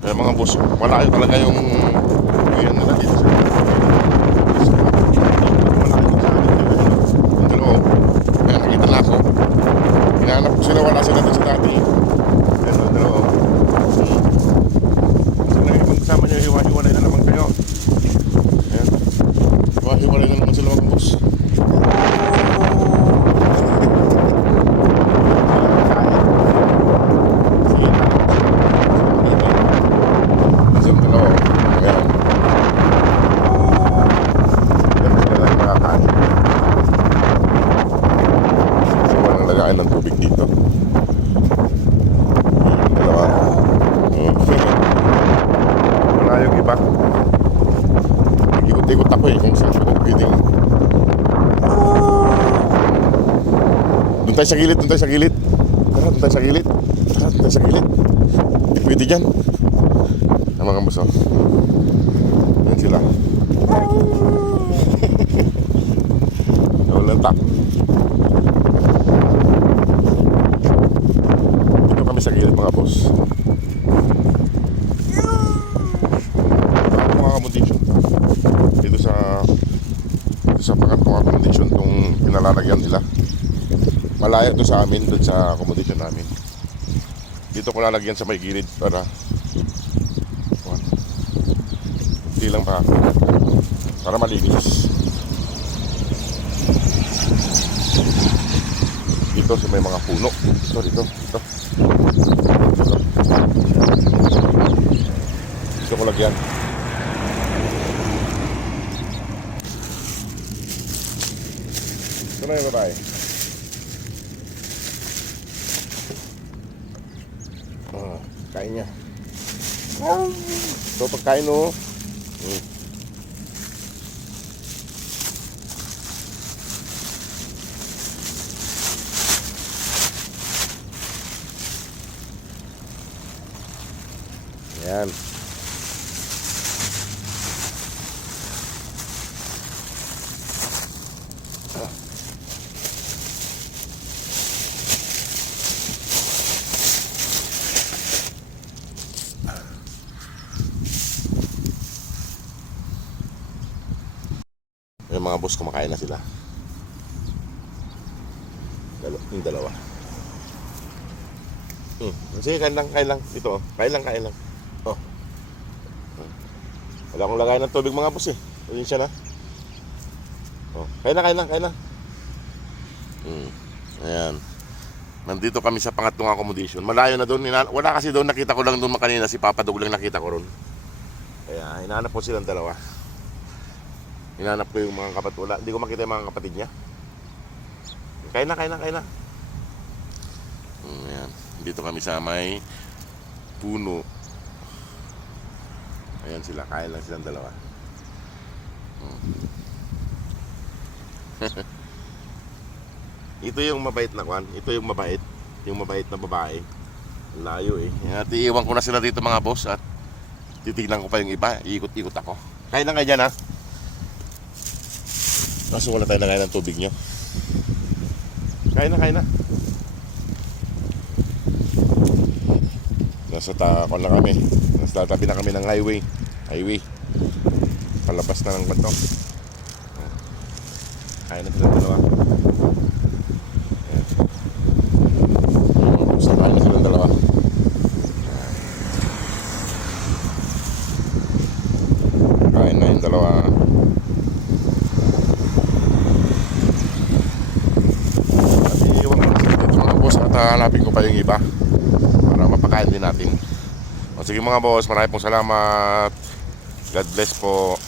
Kaya mga boss, malayo talaga yung yun nila dito sa malayo sa amin dito. Yung dalawa, kaya nakita na ako. Hinahanap ko sila, wala sila doon sa dati. Ayan yung dalawa. Kasi na yung kasama nyo, hiwa-hiwalay na naman kayo. Ayan. Hiwa-hiwalay na naman sila mga boss. Ng tubig dito. Dalawa. Wala yung iba. Nag-ikot-ikot ako kung saan ko pwedeng. Doon tayo sa gilid, doon tayo sa gilid. Tara, doon tayo sa gilid. Tara, doon tayo sa gilid. Hindi pwede dyan. Ang mga buso. Yan sila. Walang tak. Sa gilid mga boss. Mga accommodation dito sa pangatlong accommodation itong pinalalagyan nila. Malaya to sa amin, doon sa accommodation namin. Dito ko lalagyan sa may gilid para hindi lang para malinis. Dito sa may mga puno. Dito. Gusto ko lagyan. Ito na yung babae. Kain niya. Ito pagkain o. Yan. Yung mga boss kumakain na sila. Yung dalawa. Sige, kain lang. Ito, kain lang. Oh. Wala akong lagay ng tubig mga boss eh. Ayun siya na. Oh, kain na. Ayan. Nandito kami sa pangatlong accommodation. Malayo na doon. Wala kasi doon, nakita ko lang doon kanina. Si Papa Dog lang nakita ko ron. Kaya hinahanap ko silang dalawa. Hinahanap ko yung mga kapatid. Wala, hindi ko makita yung mga kapatid niya. Kain na. Ayan. Dito kami sa may puno. Ayan sila, kain lang silang dalawa. Ito yung mabait na kwan. Ito yung mabait na babae. Layo eh. At iiwan ko na sila dito mga boss. At titignan ko pa yung iba. Iikot-ikot ako. Kain lang kayo dyan ha. Kaso wala tayo lagay ng tubig nyo. Kain na. Nasa takon na kami. Nasa tabi na kami ng highway. Palabas na ng bato. Kain na silang dalawa. Kain na silang dalawa. Kain na yung dalawa. At iiwan ko na sila dito mga boss. At hanapin ko pa yung iba para mapakain din natin. O sige mga boss, maraming pong salamat. God bless po.